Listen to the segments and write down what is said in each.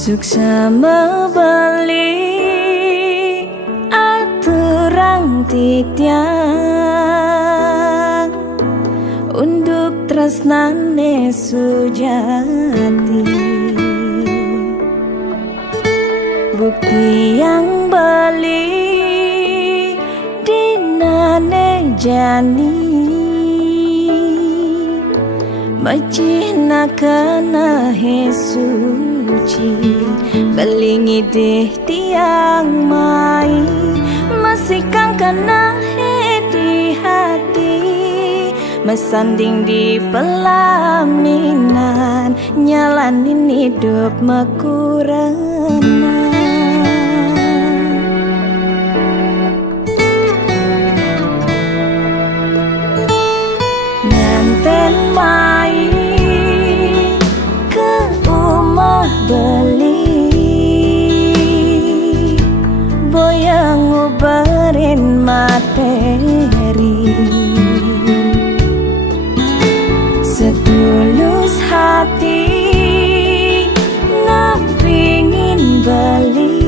Suksa membeli aturan titiang untuk tresnane sujati, bukti yang beli dinane jani macina kana suci belingi deh tiang mai masih kang kana di hati mesanding di pelaminan nyalanin hidup mekurenan nganten mai beli boyang ngubarin materi setulus hati ngapingin beli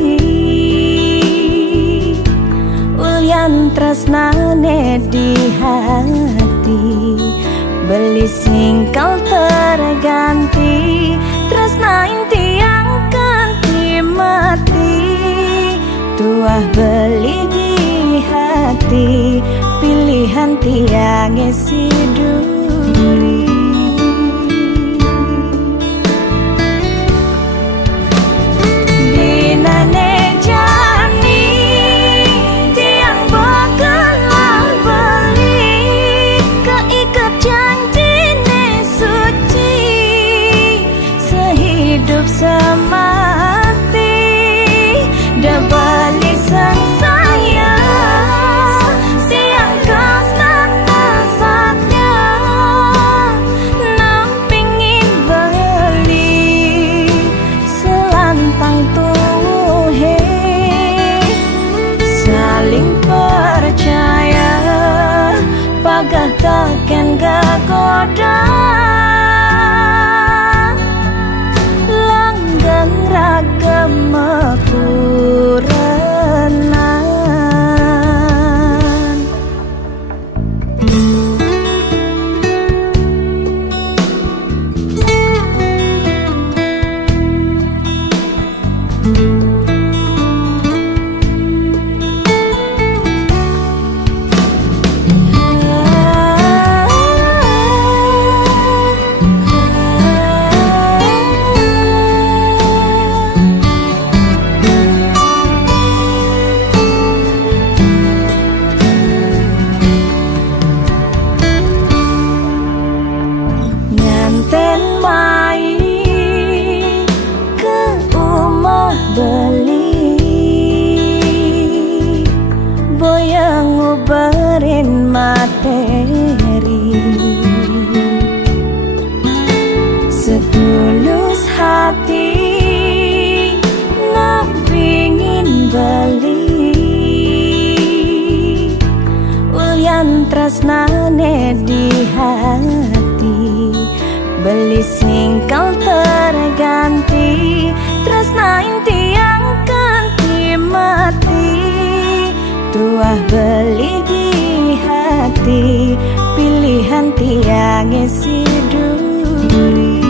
ulyan tresnane di hati beli singkal terganti tresna inti yang ganti mati tuah beli di hati pilihan tiang esi duri dinane jani tiang bakalah beli keikat janjine suci hidup semati dah balik sang sayang siang kasna kasatnya nampingin beli selantang tuhe saling percaya pagah takkan gak goda ragam mekurenan beli boyang ngubarin materi setulus hati ngapingin beli ulyan tresnane di hati beli singkal terganti tresna inti yang ganti mati tuah beli di hati pilihan tiang esi duri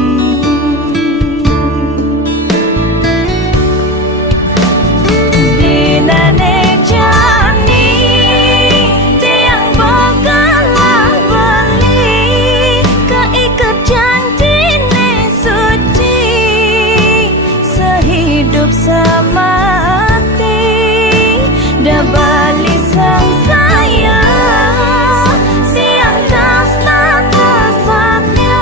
dinane jani tiang bakalah beli keikat janjine suci sehidup semati dah balik sang sayang siang kasna kasatnya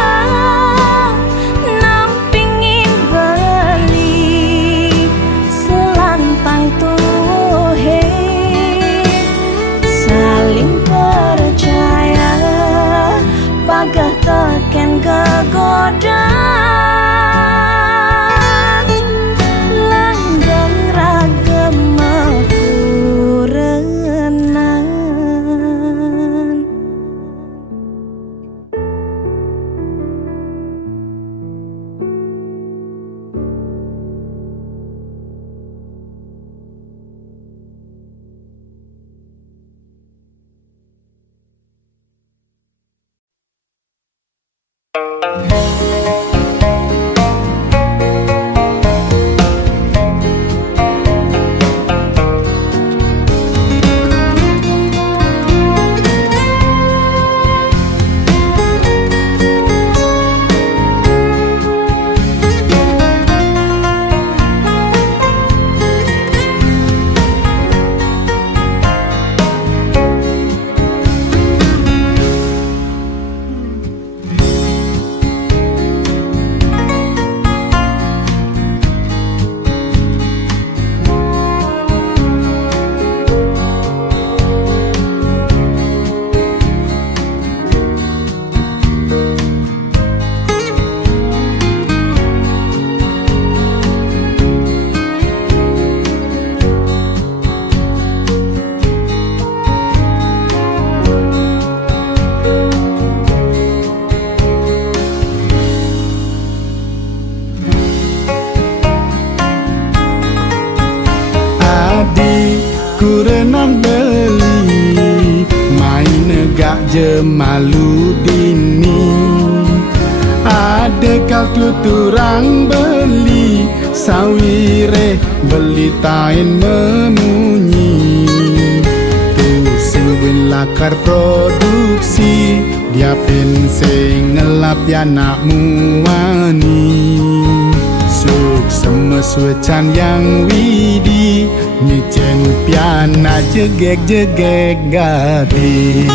malu dini. Ada kau tuturang beli sawire beli tain memunyi. Tu sing win lakar produksi dia pensing ngelap ya nak muani. Suk semeswecan yang widi nyecen piana jegek-jegek gati.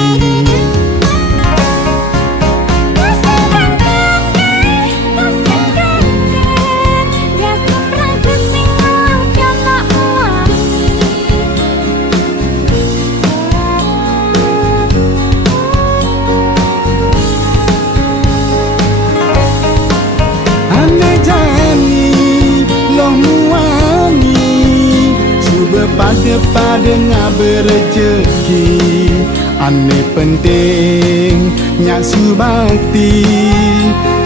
Pada ngaber rezeki ane penting nyak subakti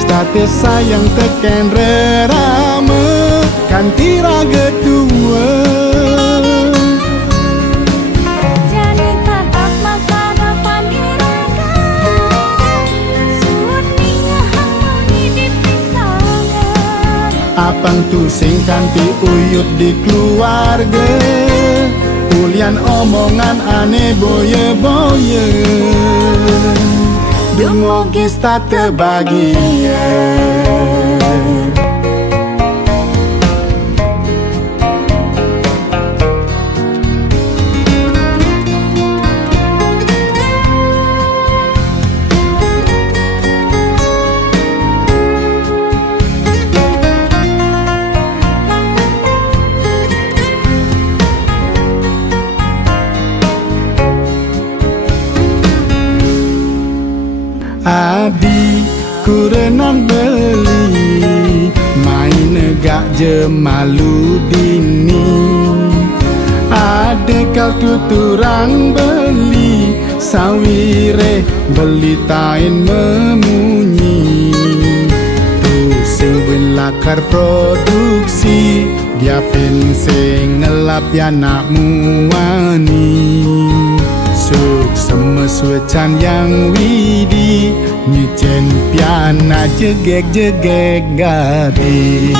status sayang teken rerame kanti raga tua. Jadi tatap masa depan diraga suut ninga harmoni dipisahkan. Apang tu sing kanti uyut di keluarga kulian omongan aneh boye-boye. Demogis tak terbahagia. Adi kurenan beli main negak je malu dini. Ada kau tuturang beli sawire beli tain memunyi. Tu sing win lakar produksi dia pensing ngelap ya nak muani. Suk semeswecan yang widi nyecen piana jegek-jegek gati.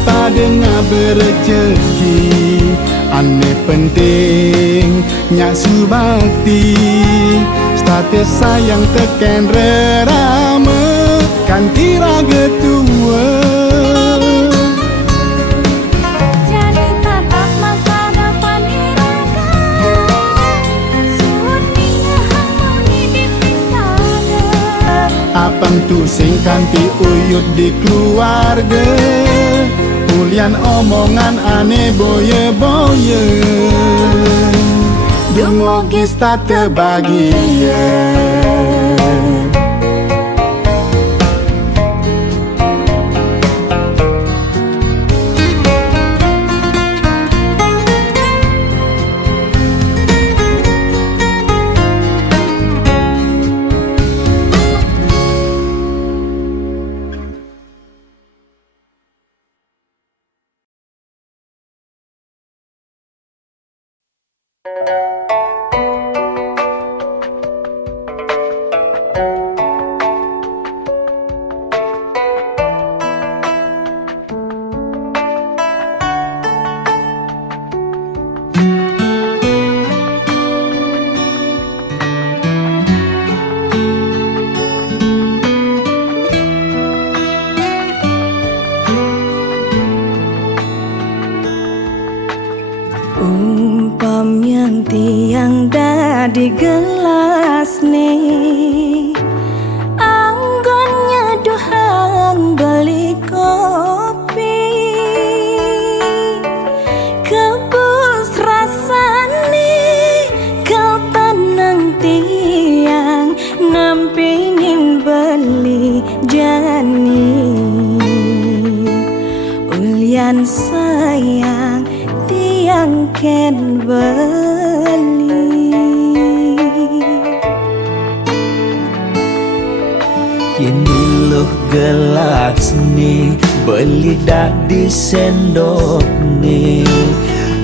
Pada ngaber rezeki ane penting nyak subakti status sayang teken rerame kanti raga tua. Jadi tatap masa depan diraga suut ninga harmoni dipisahkan. Apang tu sing kanti uyut di keluarga kulian omongan aneh boye-boye. Demogis tak terbahagia. Umpam yang tiang di gelas nih anggonnya dohang beli kopi kebus rasane kau tenang tiang nampingin beli jani. dengan sayang tiang ken beli. Ini loh gelas nih beli dah di sendok nih,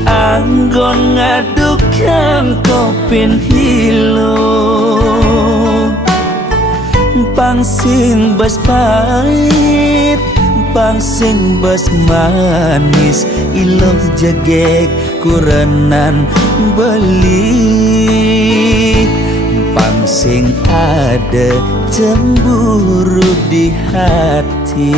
anggon ngaduk kang kopin hilo, pangsing bas pahit, pangsing bas manis, iloh jegek kurenan beli, pangsing ada cemburu di hati.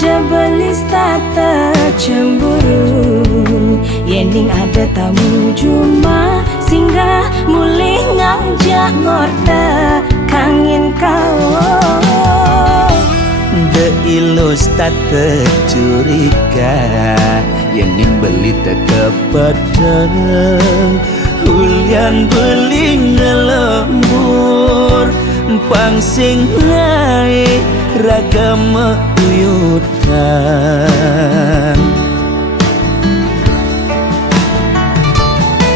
Debelis tata cemburu, yening ada tamu cuma singgah mulih ngajak ngorta kangin kau. De ilus tata curiga, yening beli teka pedang, hulian beli ngelembur, pangsing naik ragam uyutan.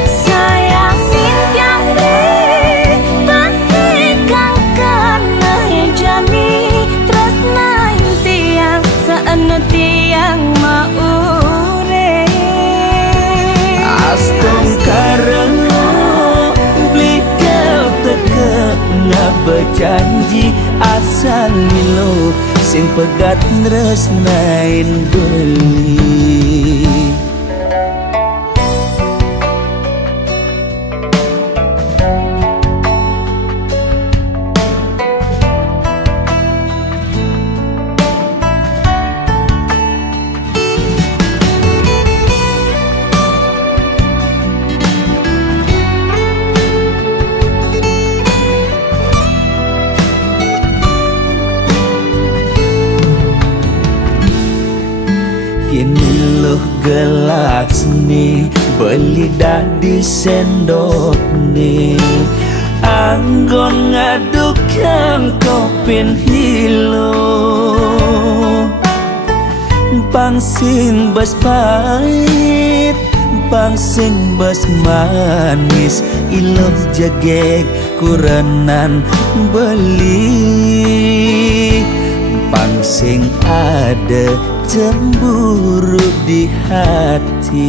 Sayang simpiang deh, pasti kang kena jani, tresna tiang saena tiang maure. Astong karena beli kau teka ngap berjanji asal lilo sing pegat nresnain beli. Ini loh gelas nih beli dah di sendok nih, anggon ngaduk kang kopin hilo, pangsing bas pahit, pangsing bas manis, iloh jegek kurenan beli, pangsing ada cemburu di hati.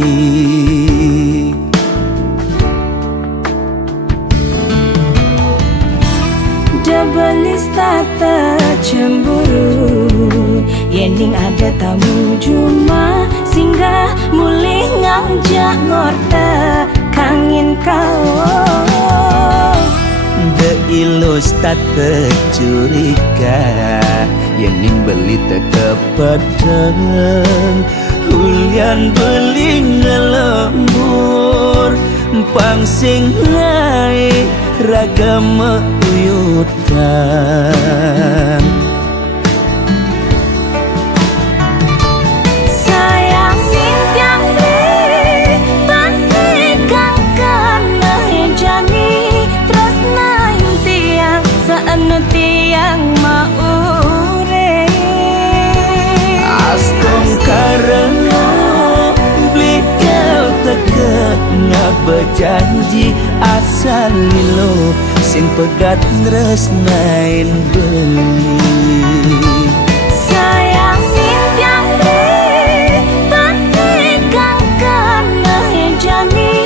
Debelis tata cemburu, yening ada tamu cuma singgah mulih ngajak ngorta kangin kau. De ilus tata curiga, yening beli teka pedang, hulian beli ngelembur, pangsing naik ragam uyutan. Sayang simpiang deh, pasti kang kena jani, tresna tiang saena tiang maure. Astong karena beli kau teka ngap berjanji asal lilo sing pegat nresnain beli. Sayang simpiang deh, pasti kang kena jani,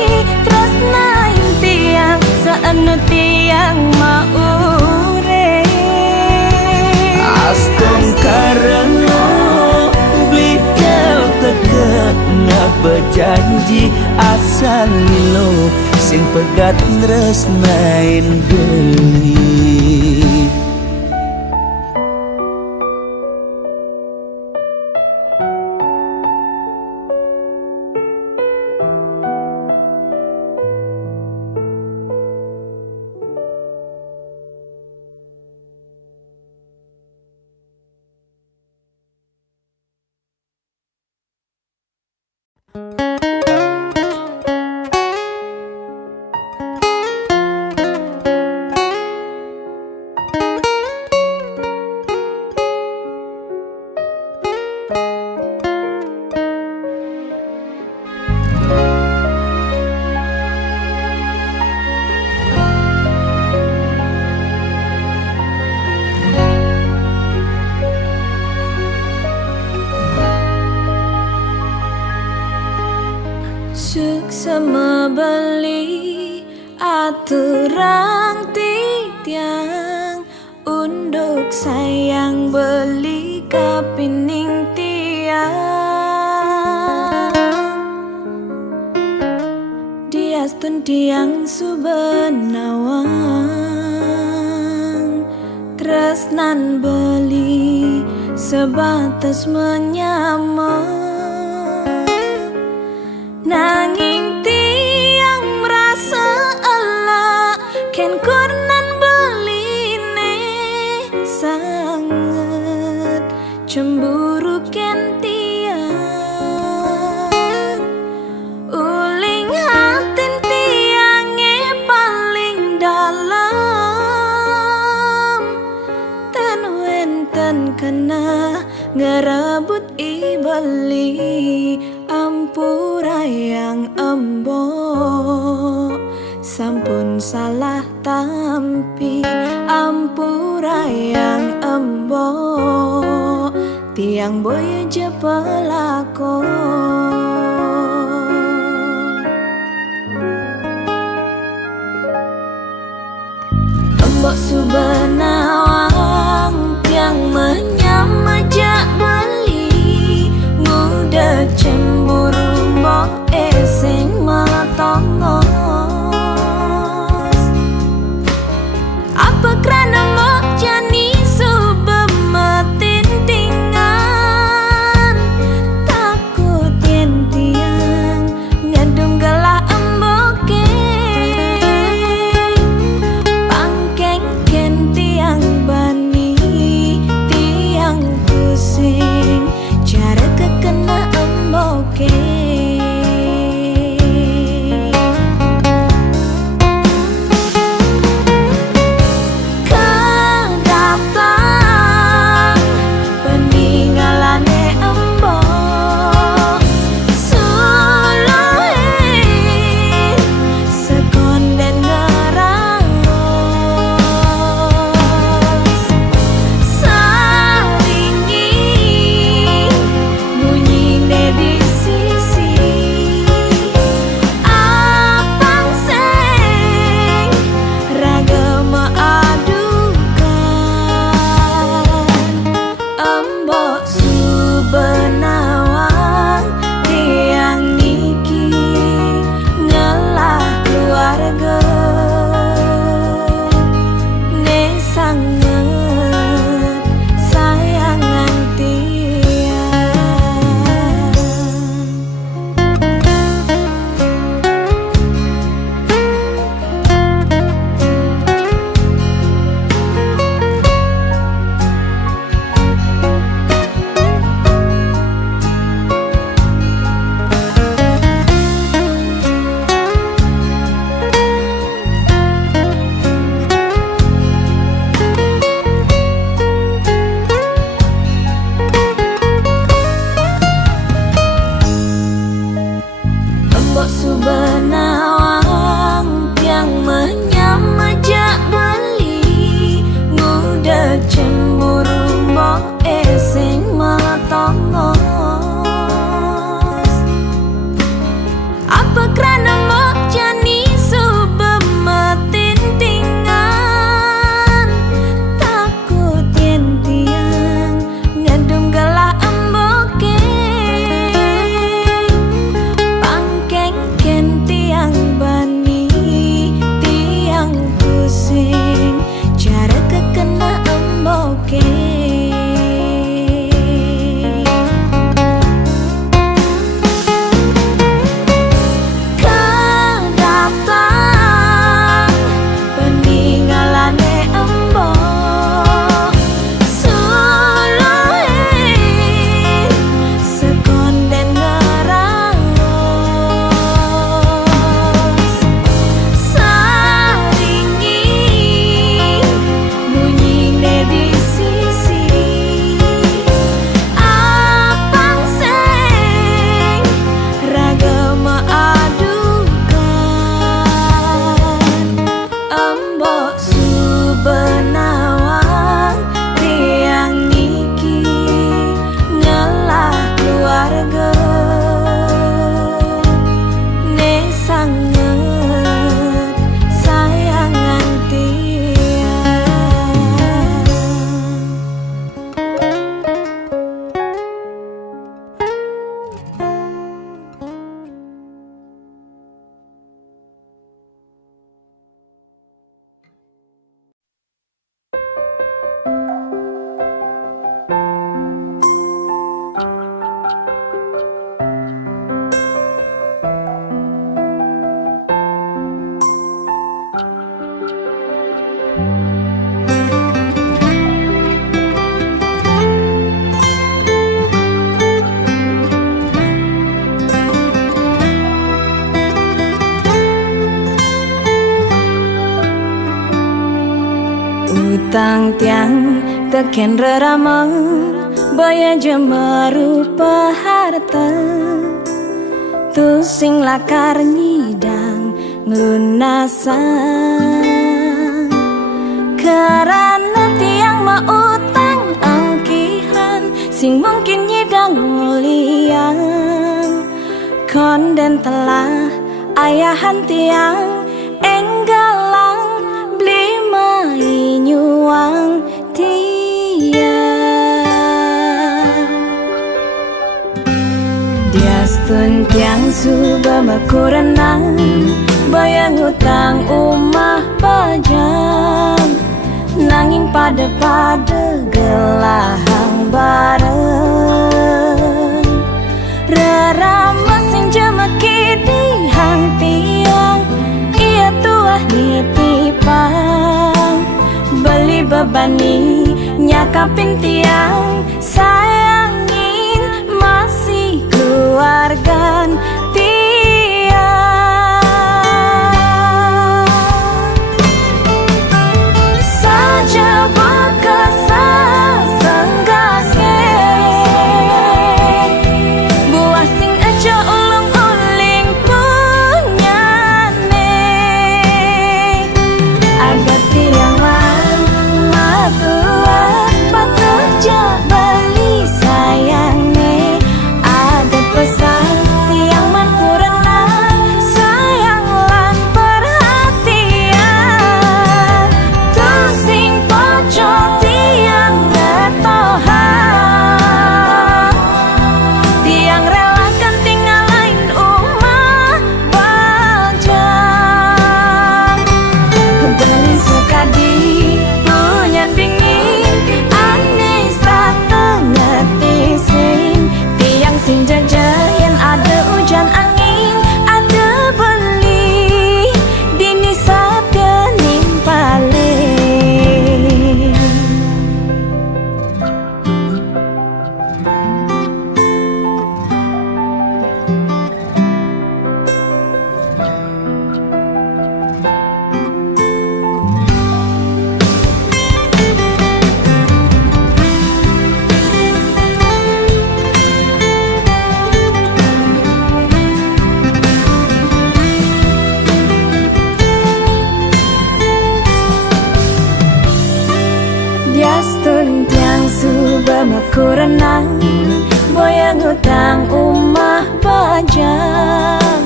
tresna tiang saena tiang maure. Astong karena beli kau teka ngap berjanji asal lilo sing pegat nresnain beli. sayang beli kapining tiang diastun tiang subenawang tresnan beli sebatas menyamar nanging tiang merasa Allah ken kurnan beline sangat cemburu ken tiang uling hatin tiange paling dalam ten wenten kena ngerebut ibeli ampura yang embo sampun salah tampi ampura yang embo tiang boy je pelakon embok subenawang tiang menyamajak beli muda cemburu mbok sing metongos apa kerana mbok jani subemetin tingan takut yen tiang ngedum gelah emboke pangkeng ken tiang Tang tiang teken rerama Baya jemarupa harta Tu sing lakar nyidang lunasan Karena tiang mautang angkihan Sing mungkin nyidang mulian Konden telah ayahan tiang enggalang beli mai nyuang tiang Dia stun tiang suba makurenang bayang utang umah pajang nanging pada gelahang bareng rerama sing jemeki di hang tiang ia tuah nitipang beli bebani nyakapin tiang sayangin masih keluargan tiang saja bakasa senggake buah sing aja ulung-uling punyane agar tiang lama tua pekerja beli sayangnya ada pesan tiang man kurang sayang lan perhatian tuh sing pojok tiang ngetohan tiang relakan tinggalin umah bajang beli sekadi punya dingin aneh setengah sing tiang sing jajayan ada hujan angin ada beli dini saat gening paling Diastun tiang suba makurenang boyang utang umah pajang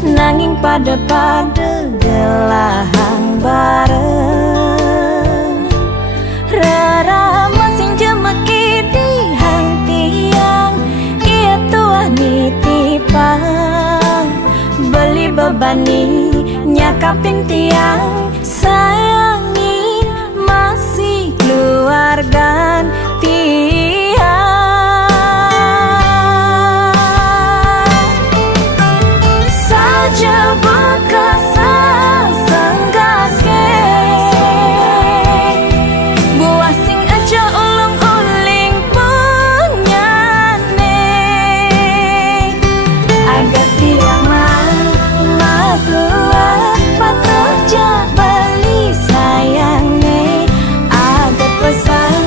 nanging pada gelahang bareng rerama sing jemeki di hang tiang ia tuah nitipang beli bebani nyakapin tiang sayangin masih keluargan tiang saja bakasa senggake buah sing aja ulung-uling punyane agar tiang lama tua pekerja beli sayangnya ada pesan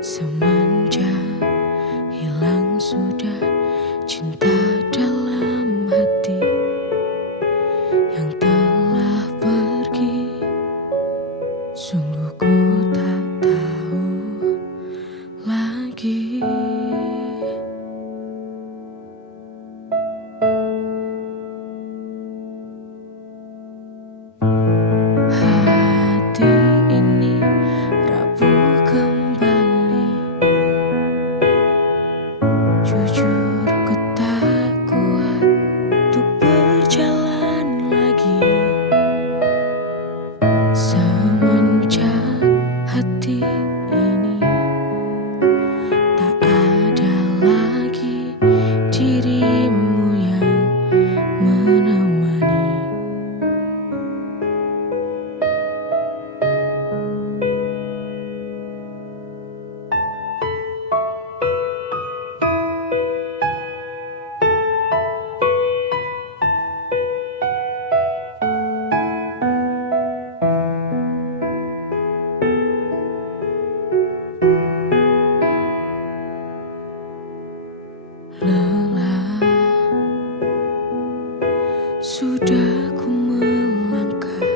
Semenjak hilang sudah cinta dalam hati yang telah pergi, sungguh ku tak tahu lagi. Hati ini rapuh kembali, jujur ku tak kuat untuk berjalan lagi. Semenjak hati ini tak ada lagi dirimu yang menemani. Lelah sudah ku melangkah,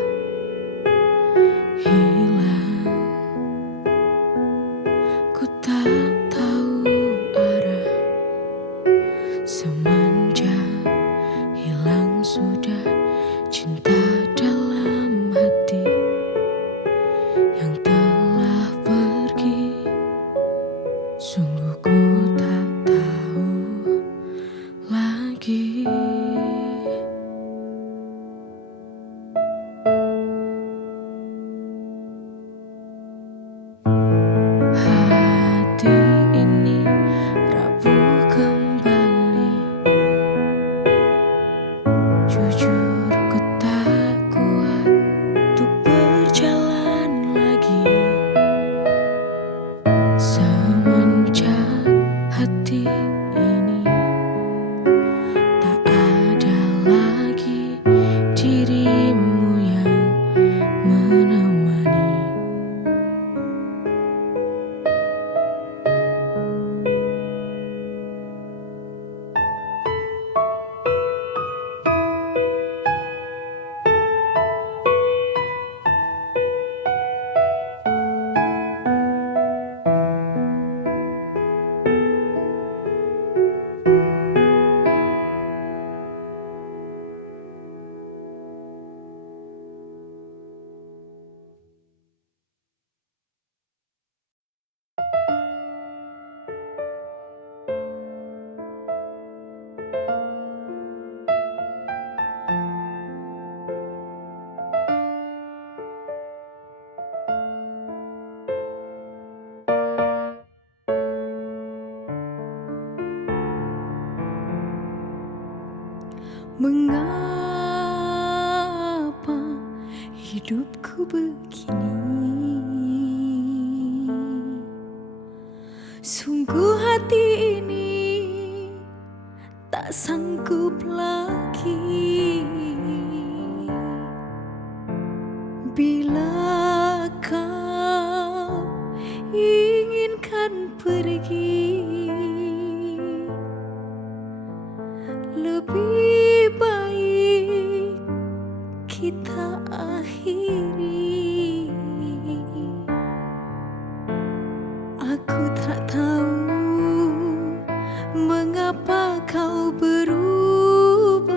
hilang ku tak tahu arah. Semenjak hilang sudah cinta dalam hati yang telah pergi, sungguh ku tak tahu lagi. Hati ini rapuh kembali, jujur ku tak kuat untuk berjalan lagi. Semenjak hati ini tak ada lagi dirimu yang menemani. Mengapa hidupku begini? Sungguh hati ini tak sanggup lagi. Bila kau inginkan pergi, lebih baik kita akhiri. Aku tak tahu mengapa kau berubah.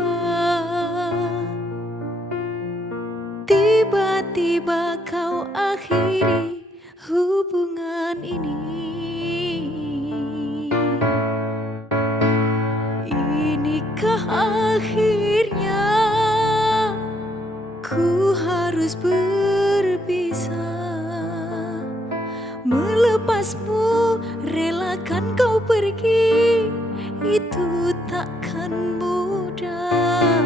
Tiba-tiba kau akhiri hubungan ini. Inikah akhirnya ku harus berpisah, melepasmu, relakan kau pergi, itu takkan mudah.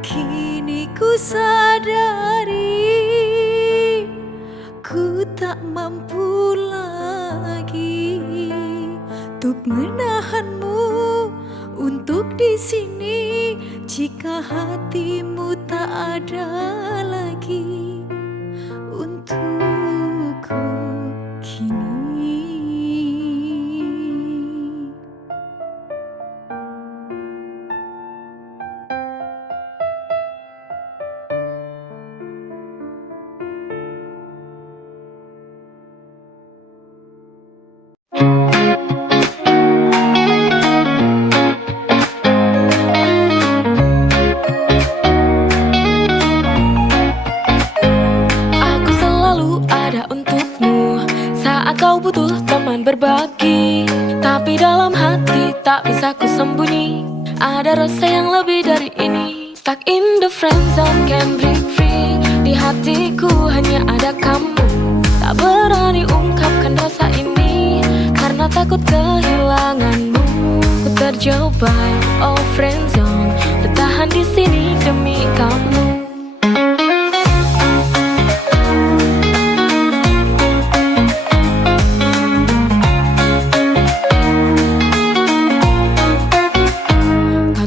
Kini ku sadari ku tak mampu lagi untuk menahanmu untuk di sini. Jika hatimu tak ada lagi untukku kini. ada untukmu saat kau butuh teman berbagi. Tapi dalam hati tak bisa ku sembunyi, ada rasa yang lebih dari ini. Stuck in the friend zone, can't break free. Di hatiku hanya ada kamu. Tak berani ungkapkan rasa ini karena takut kehilanganmu. Ku terjebak, oh friend zone, bertahan di sini demi kamu.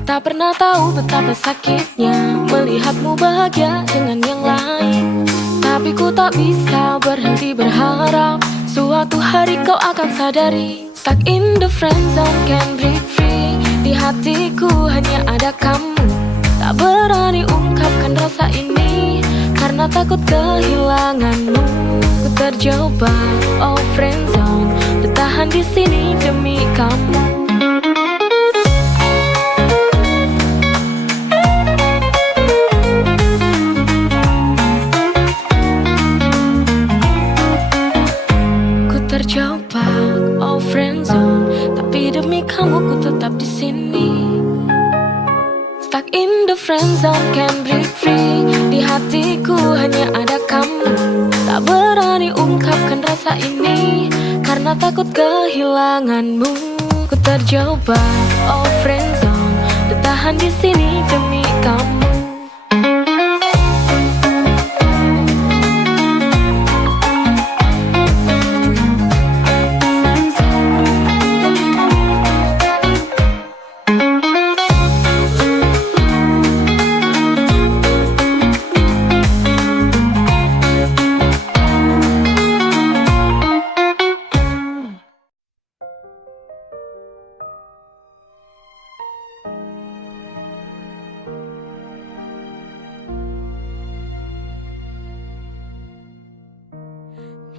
Tak pernah tahu betapa sakitnya melihatmu bahagia dengan yang lain. Tapi ku tak bisa berhenti berharap suatu hari kau akan sadari. Stuck in the friend zone, can't break free. Di hatiku hanya ada kamu. Tak berani ungkapkan rasa ini karena takut kehilanganmu. Ku terjebak, oh friend zone, bertahan di sini demi kamu. Terjebak, oh friend zone, tapi demi kamu ku tetap di sini. Stuck in the friend zone, can't break free. Di hatiku hanya ada kamu. Tak berani ungkapkan rasa ini karena takut kehilanganmu. Ku terjebak, oh friend zone, bertahan di sini demi kamu.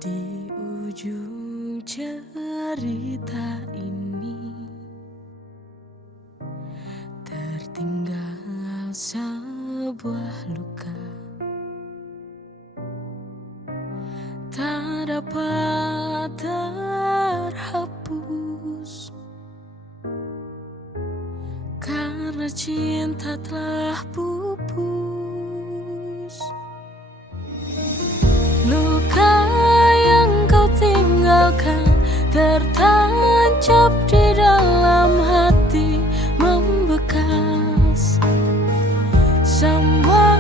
Di ujung cerita ini tertinggal sebuah luka, tak dapat terhapus karena cinta telah pupus. Luka yang kau tinggalkan tertancap di dalam hati, membekas. Semua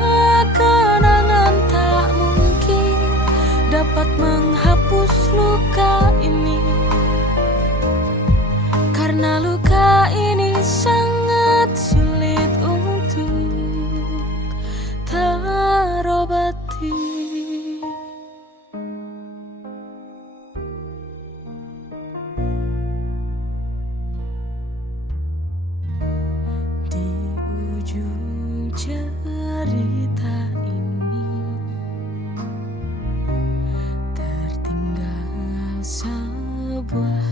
kenangan tak mungkin dapat menghapus luka ini, karena luka ini sangat sulit untuk terobati. Ujung cerita ini tertinggal sebuah